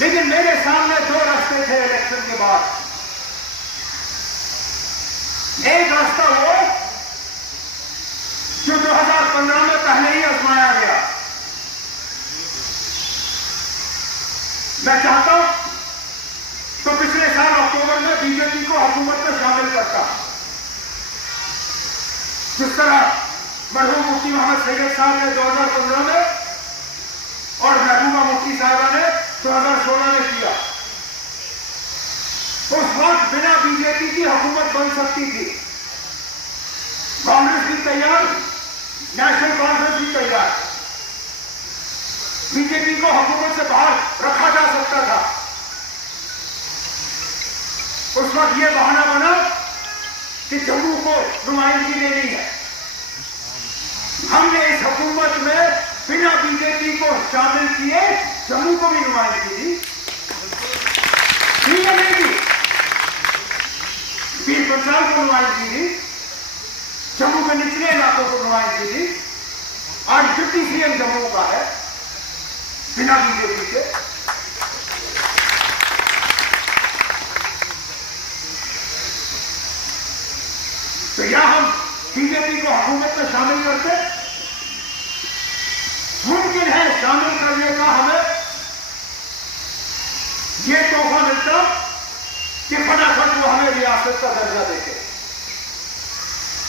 लेकिन मेरे सामने दो रास्ते थे इलेक्शन के बाद। एक रास्ता वो जो 2015 में पहले ही आजमाया गया। मैं चाहता हूं तो पिछले साल अक्टूबर में बीजेपी को हुकूमत में शामिल करता। जिस तरह मरहूम मुफ्ती मोहम्मद सैयद साहब ने 2015 में और महबूबा मुफ्ती साहिबा ने 2016 में किया। उस वक्त बिना बीजेपी की हुकूमत बन सकती थी। कांग्रेस भी तैयार, नेशनल कॉन्फ्रेंस भी तैयार, बीजेपी को हुकूमत से बाहर रखा जा सकता था। उस वक्त यह बहाना बना कि जम्मू को नुमाइंदगी देनी है। हमने इस हुकूमत में बिना बीजेपी को शामिल किए जम्मू को भी नुमाइंदगी दी। ठीक है, नहीं दी। पीर पंचाल को नुमाइंदगी दी, जम्मू के निचले इलाकों को नुमाइंदगी दी। आज डिप्टी सीएम जम्मू का है बिना बीजेपी के। तो या हम बीजेपी को हुकूमत में शामिल करते, मुमकिन है शामिल करने का हमें यह तोहफा मिलता कि फटाफट वो हमें रियासत का दर्जा देते।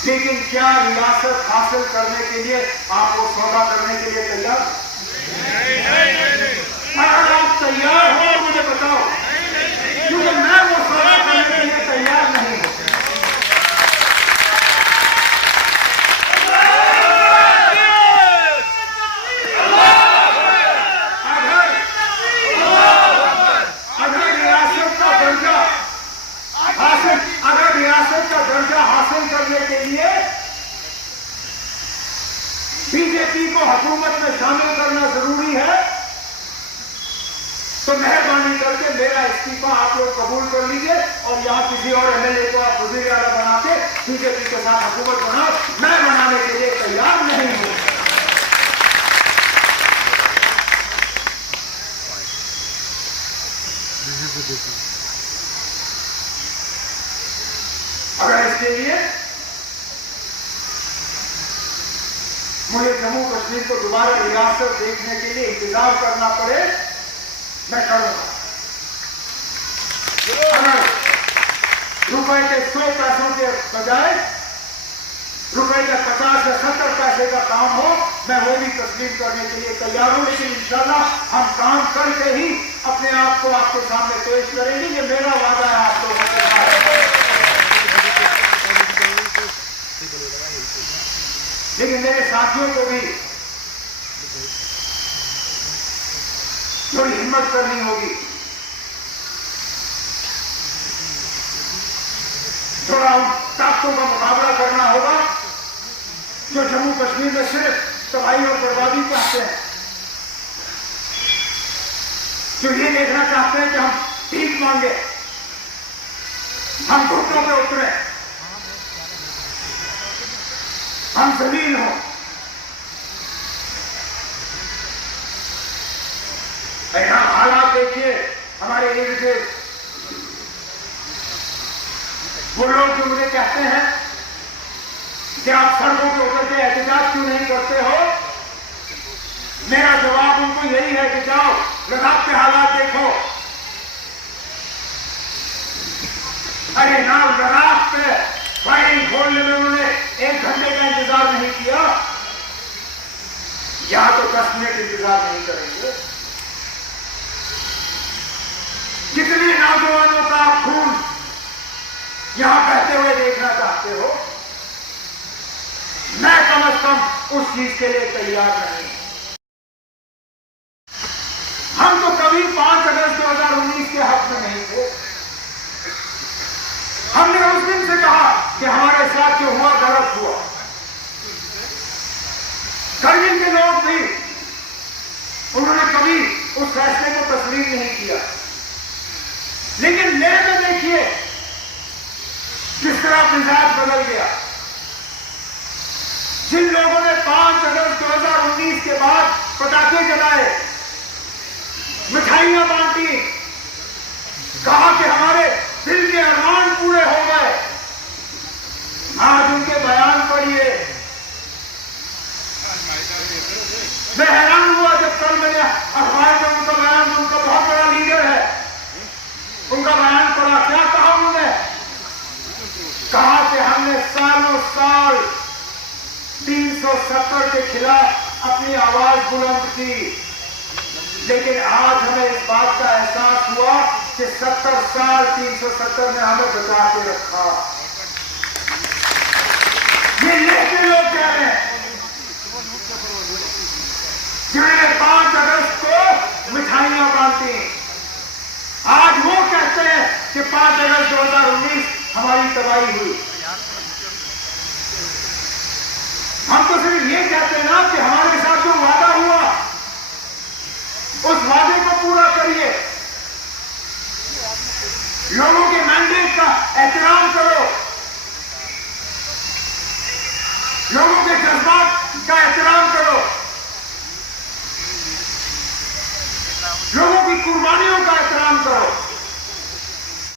लेकिन क्या रियासत हासिल करने के लिए आपको सौदा करने के लिए तैयार? अगर आप तैयार हो मुझे बताओ, क्योंकि मैं वो सौदा करने के लिए तैयार नहीं हूं। अगर रियासत का दर्जा हासिल करने के लिए बीजेपी को हुकूमत में शामिल करना जरूरी है, तो मेहरबानी करके मेरा इस्तीफा आप लोग कबूल कर लीजिए और यहां किसी और एमएलए को आप वजीर आला बना के बीजेपी के साथ हुकूमत बनाओ। मैं बनाने के लिए तैयार नहीं हूं। अगर इसके लिए मुझे जम्मू कश्मीर को दोबारा रियासत देखने के लिए इंतजार करना पड़े, मैं करूंगा। अगर रुपए के 100 पैसों के बजाय रुपए के 50 या 70 पैसे का काम हो, मैं वो भी तस्लीम करने के लिए तैयार हूं। लेकिन इंशाल्लाह हम काम करके ही अपने आप को आपके सामने पेश करेंगे। ये मेरा वादा है आप लोगों के साथ। लेकिन मेरे साथियों को भी थोड़ी हिम्मत करनी होगी, थोड़ा उन ताकतों का मुकाबला करना होगा जो जम्मू कश्मीर में सिर्फ तबाही और बर्बादी चाहते हैं, जो ये देखना चाहते हैं कि हम भीख मांगे, हम घुटनों पे उतरे, हम जलील हों। यहां हालात देखिए हमारे इर्द गिर्द। वो लोग जो मुझे कहते हैं कि आप सड़कों पे उतर के एहतजाज क्यों नहीं करते हो, मेरा जवाब उनको यही है कि जाओ लद्दाख के हालात देखो। अरे ना, लद्दाख पे फायरिंग खोलने में उन्होंने 1 घंटे का इंतजार नहीं किया, यहां तो 10 मिनट इंतजार नहीं करेंगे। कितने नौजवानों का खून यहां बहते हुए देखना चाहते हो, मैं कम से कम उस चीज के लिए तैयार नहीं। हम तो कभी 5 अगस्त 2019 के हक में नहीं थे। हमने उस दिन से कहा कि हमारे साथ जो हुआ गलत हुआ। करगिल के लोग भी, उन्होंने कभी उस फैसले को तस्लीम नहीं किया। लेकिन लेह में देखिए किस तरह मिजाज बदल गया। जिन लोगों ने 5 अगस्त 2019 के बाद पटाखे जलाए, मिठाइयां बांटी, कहा कि हमारे दिल के अरमान पूरे हो गए। आज उनके बयान पढ़िए, मैं हैरान हुआ जब कल मैंने अखबार में उनका बयान, उनका बहुत बड़ा लीडर है, उनका बयान पढ़ा। क्या कहा उन्होंने? कहा कि हमने सालों साल 370 के खिलाफ अपनी आवाज बुलंद की, लेकिन आज हमें इस बात का एहसास हुआ कि 70 साल 370 ने हमें बचा के रखा। ये लेके लोग कह रहे हैं जिन्होंने 5 अगस्त को मिठाइयां बांटी, आज वो कहते हैं कि 5 अगस्त 2019 हमारी तबाही हुई। हम तो सिर्फ ये कहते हैं ना कि हमारे साथ जो वादा हुआ उस वादे को पूरा करिए, लोगों के मैंडेट का एहतराम करो, लोगों के जज्बात का एहतराम करो, लोगों की कुर्बानियों का एहतराम करो।